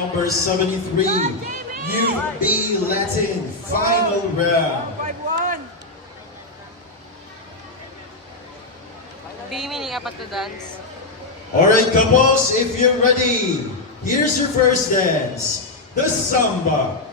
number 73, UB Latin final round. 5-1. B meaning apat to dance. Alright, couples, if you're ready, here's your first dance, the Samba.